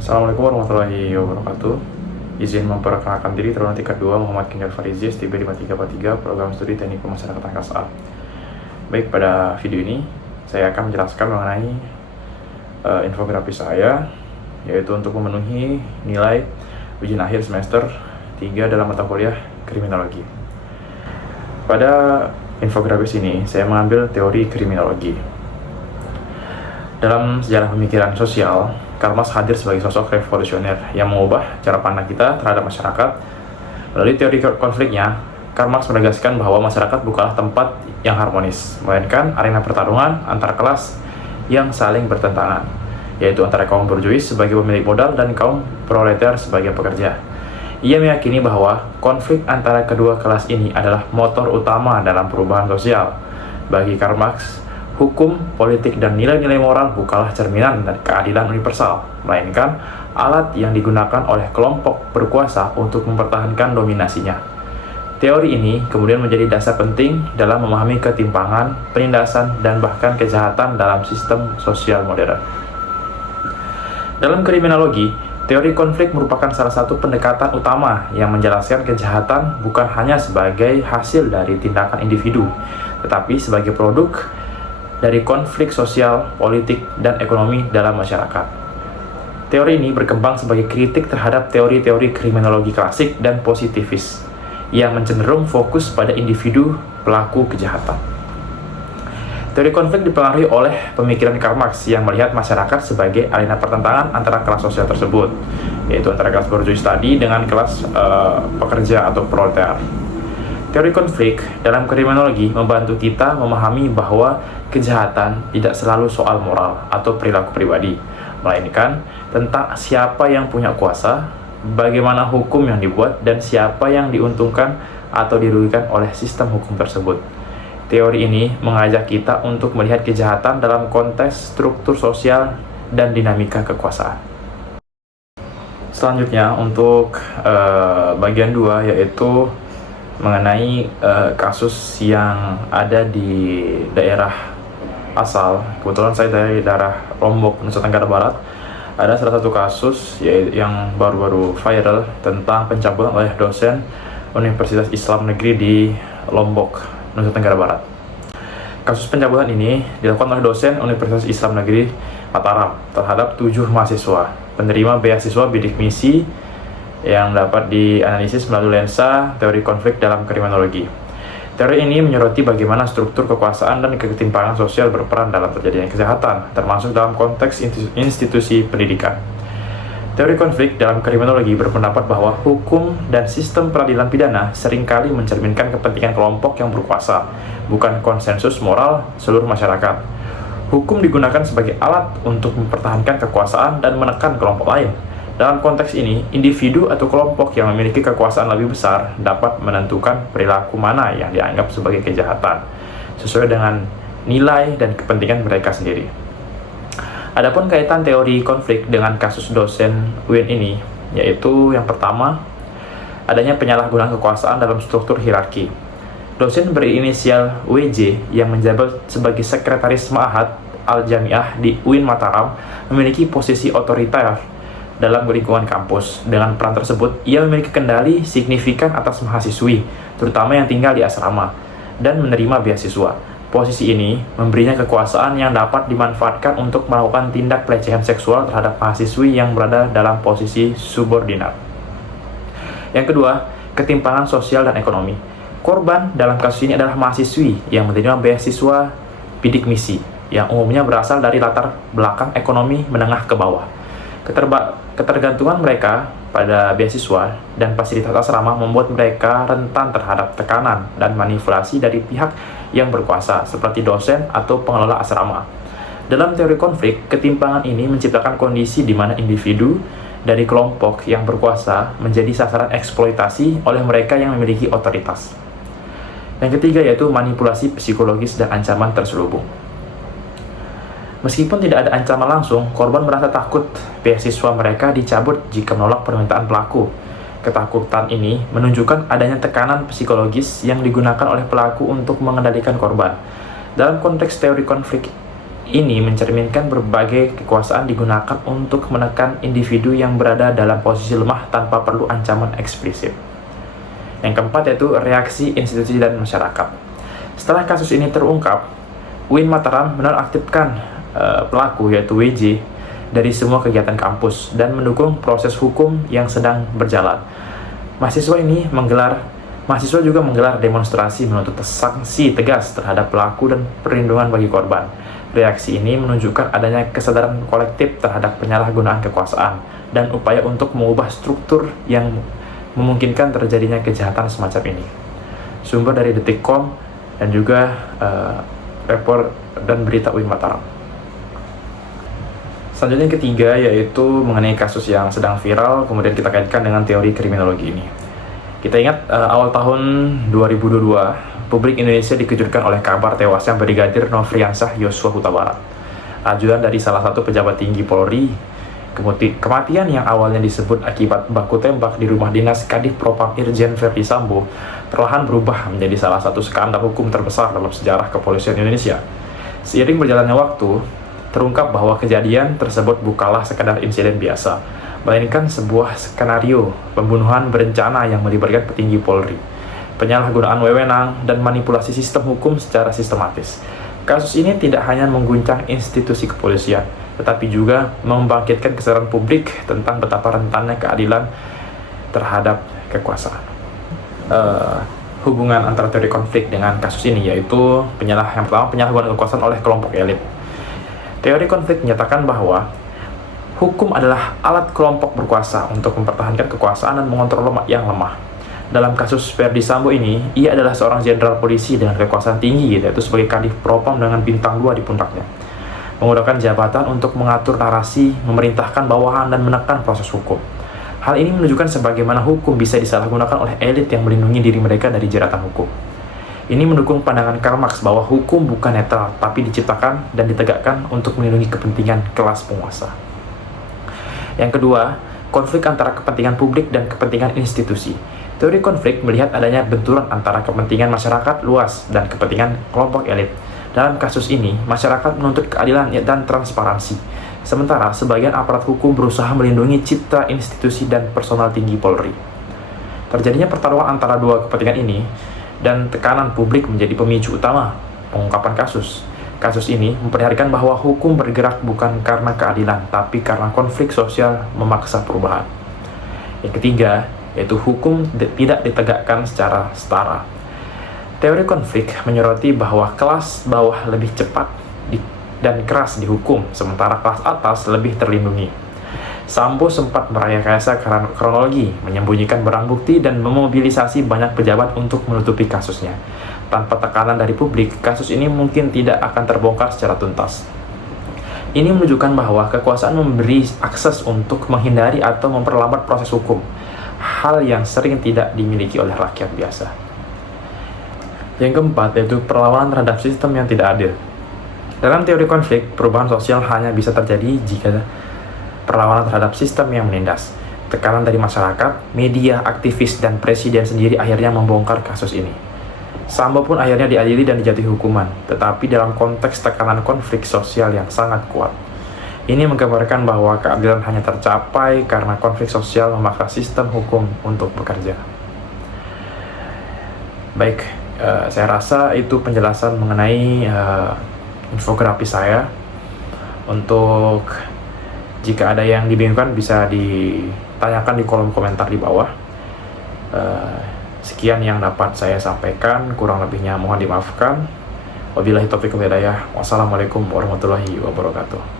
Assalamualaikum warahmatullahi wabarakatuh. Izin memperkenalkan diri, Taruna Tingkat 2 Muhammad Kinjal Farizi, STB 5343, Program Studi Teknik Pemasyarakatan kelas A. Baik, pada video ini saya akan menjelaskan mengenai infografis saya, yaitu untuk memenuhi nilai ujian akhir semester 3 dalam mata kuliah kriminologi. Pada infografis ini saya mengambil teori kriminologi. Dalam sejarah pemikiran sosial, Karl Marx hadir sebagai sosok revolusioner yang mengubah cara pandang kita terhadap masyarakat. Melalui teori konfliknya, Karl Marx menegaskan bahwa masyarakat bukanlah tempat yang harmonis, melainkan arena pertarungan antar kelas yang saling bertentangan, yaitu antara kaum borjuis sebagai pemilik modal dan kaum proletar sebagai pekerja. Ia meyakini bahwa konflik antara kedua kelas ini adalah motor utama dalam perubahan sosial. Bagi Karl Marx, hukum, politik, dan nilai-nilai moral bukanlah cerminan dari keadilan universal, melainkan alat yang digunakan oleh kelompok berkuasa untuk mempertahankan dominasinya. Teori ini kemudian menjadi dasar penting dalam memahami ketimpangan, penindasan, dan bahkan kejahatan dalam sistem sosial modern. Dalam kriminologi, teori konflik merupakan salah satu pendekatan utama yang menjelaskan kejahatan bukan hanya sebagai hasil dari tindakan individu, tetapi sebagai produk dari konflik sosial, politik, dan ekonomi dalam masyarakat. Teori ini berkembang sebagai kritik terhadap teori-teori kriminologi klasik dan positivis yang mencenderung fokus pada individu pelaku kejahatan. Teori konflik dipengaruhi oleh pemikiran Karl Marx yang melihat masyarakat sebagai arena pertentangan antara kelas sosial tersebut, yaitu antara kelas borjuis tadi dengan kelas pekerja atau proletar. Teori konflik dalam kriminologi membantu kita memahami bahwa kejahatan tidak selalu soal moral atau perilaku pribadi, melainkan tentang siapa yang punya kuasa, bagaimana hukum yang dibuat, dan siapa yang diuntungkan atau dirugikan oleh sistem hukum tersebut. Teori ini mengajak kita untuk melihat kejahatan dalam konteks struktur sosial dan dinamika kekuasaan. Selanjutnya untuk bagian 2, yaitu mengenai kasus yang ada di daerah asal. Kebetulan saya dari daerah Lombok, Nusa Tenggara Barat. Ada salah satu kasus yang baru-baru viral tentang pencabulan oleh dosen Universitas Islam Negeri di Lombok, Nusa Tenggara Barat. Kasus pencabulan ini dilakukan oleh dosen Universitas Islam Negeri Mataram terhadap 7 mahasiswa penerima beasiswa bidik misi yang dapat dianalisis melalui lensa teori konflik dalam kriminologi. Teori ini menyoroti bagaimana struktur kekuasaan dan ketimpangan sosial berperan dalam terjadinya kejahatan, termasuk dalam konteks institusi pendidikan. Teori konflik dalam kriminologi berpendapat bahwa hukum dan sistem peradilan pidana seringkali mencerminkan kepentingan kelompok yang berkuasa, bukan konsensus moral seluruh masyarakat. Hukum digunakan sebagai alat untuk mempertahankan kekuasaan dan menekan kelompok lain. Dalam konteks ini, individu atau kelompok yang memiliki kekuasaan lebih besar dapat menentukan perilaku mana yang dianggap sebagai kejahatan, sesuai dengan nilai dan kepentingan mereka sendiri. Adapun kaitan teori konflik dengan kasus dosen UIN ini, yaitu yang pertama, adanya penyalahgunaan kekuasaan dalam struktur hierarki. Dosen berinisial WJ yang menjabat sebagai sekretaris Ma'had Al-Jami'ah di UIN Mataram memiliki posisi otoriter dalam lingkungan kampus. Dengan peran tersebut, ia memiliki kendali signifikan atas mahasiswi, terutama yang tinggal di asrama, dan menerima beasiswa. Posisi ini memberinya kekuasaan yang dapat dimanfaatkan untuk melakukan tindak pelecehan seksual terhadap mahasiswi yang berada dalam posisi subordinat. Yang kedua, ketimpangan sosial dan ekonomi. Korban dalam kasus ini adalah mahasiswi yang menerima beasiswa bidik misi, yang umumnya berasal dari latar belakang ekonomi menengah ke bawah. Ketergantungan mereka pada beasiswa dan fasilitas asrama membuat mereka rentan terhadap tekanan dan manipulasi dari pihak yang berkuasa, seperti dosen atau pengelola asrama. Dalam teori konflik, ketimpangan ini menciptakan kondisi di mana individu dari kelompok yang berkuasa menjadi sasaran eksploitasi oleh mereka yang memiliki otoritas. Yang ketiga yaitu manipulasi psikologis dan ancaman terselubung. Meskipun tidak ada ancaman langsung, korban merasa takut beasiswa mereka dicabut jika menolak permintaan pelaku. Ketakutan ini menunjukkan adanya tekanan psikologis yang digunakan oleh pelaku untuk mengendalikan korban. Dalam konteks teori konflik ini mencerminkan berbagai kekuasaan digunakan untuk menekan individu yang berada dalam posisi lemah tanpa perlu ancaman eksplisit. Yang keempat yaitu reaksi institusi dan masyarakat. Setelah kasus ini terungkap, UIN Mataram menonaktifkan pelaku yaitu WJ dari semua kegiatan kampus dan mendukung proses hukum yang sedang berjalan. Mahasiswa juga menggelar demonstrasi menuntut sanksi tegas terhadap pelaku dan perlindungan bagi korban. Reaksi ini menunjukkan adanya kesadaran kolektif terhadap penyalahgunaan kekuasaan dan upaya untuk mengubah struktur yang memungkinkan terjadinya kejahatan semacam ini. Sumber dari Detik.com dan juga report dan berita UIN Mataram. Selanjutnya yang ketiga yaitu mengenai kasus yang sedang viral, kemudian kita kaitkan dengan teori kriminologi ini. Kita ingat awal tahun 2022, publik Indonesia dikejutkan oleh kabar tewasnya Brigadir Nofriansah Yosua Huta Barat, ajudan dari salah satu pejabat tinggi Polri. Kematian yang awalnya disebut akibat baku tembak di rumah dinas Kadif Propam Irjen Verdi Sambo perlahan berubah menjadi salah satu skandal hukum terbesar dalam sejarah kepolisian Indonesia. Seiring berjalannya waktu, terungkap bahwa kejadian tersebut bukanlah sekadar insiden biasa, melainkan sebuah skenario pembunuhan berencana yang melibatkan petinggi Polri, penyalahgunaan wewenang, dan manipulasi sistem hukum secara sistematis. Kasus ini tidak hanya mengguncang institusi kepolisian, tetapi juga membangkitkan kesadaran publik tentang betapa rentannya keadilan terhadap kekuasaan. Hubungan antara teori konflik dengan kasus ini yaitu yang pertama penyalahgunaan kekuasaan oleh kelompok elit. Teori konflik menyatakan bahwa hukum adalah alat kelompok berkuasa untuk mempertahankan kekuasaan dan mengontrol yang lemah. Dalam kasus Verdi Sambo ini, ia adalah seorang jenderal polisi dengan kekuasaan tinggi, yaitu sebagai Kadif Propam dengan bintang 2 di pundaknya, menggunakan jabatan untuk mengatur narasi, memerintahkan bawahan, dan menekan proses hukum. Hal ini menunjukkan sebagaimana hukum bisa disalahgunakan oleh elit yang melindungi diri mereka dari jeratan hukum. Ini mendukung pandangan Karl Marx bahwa hukum bukan netral, tapi diciptakan dan ditegakkan untuk melindungi kepentingan kelas penguasa. Yang kedua, konflik antara kepentingan publik dan kepentingan institusi. Teori konflik melihat adanya benturan antara kepentingan masyarakat luas dan kepentingan kelompok elit. Dalam kasus ini, masyarakat menuntut keadilan dan transparansi, sementara sebagian aparat hukum berusaha melindungi citra institusi dan personal tinggi Polri. Terjadinya pertarungan antara dua kepentingan ini dan tekanan publik menjadi pemicu utama pengungkapan kasus. Kasus ini memperlihatkan bahwa hukum bergerak bukan karena keadilan, tapi karena konflik sosial memaksa perubahan. Yang ketiga, yaitu hukum tidak ditegakkan secara setara. Teori konflik menyoroti bahwa kelas bawah lebih cepat dan keras dihukum, sementara kelas atas lebih terlindungi. Sambo sempat merekayasa kronologi, menyembunyikan barang bukti, dan memobilisasi banyak pejabat untuk menutupi kasusnya. Tanpa tekanan dari publik, kasus ini mungkin tidak akan terbongkar secara tuntas. Ini menunjukkan bahwa kekuasaan memberi akses untuk menghindari atau memperlambat proses hukum, hal yang sering tidak dimiliki oleh rakyat biasa. Yang keempat, yaitu perlawanan terhadap sistem yang tidak adil. Dalam teori konflik, perubahan sosial hanya bisa terjadi jika perlawanan terhadap sistem yang menindas. Tekanan dari masyarakat, media, aktivis, dan presiden sendiri akhirnya membongkar kasus ini. Sambo pun akhirnya diadili dan dijatuhi hukuman, tetapi dalam konteks tekanan konflik sosial yang sangat kuat. Ini menggambarkan bahwa keadilan hanya tercapai karena konflik sosial memaksa sistem hukum untuk bekerja. Baik, saya rasa itu penjelasan mengenai infografis saya. Untuk jika ada yang dibingungkan bisa ditanyakan di kolom komentar di bawah. Sekian yang dapat saya sampaikan, kurang lebihnya mohon dimaafkan. Wabillahi taufiq wal hidayah. Wassalamualaikum warahmatullahi wabarakatuh.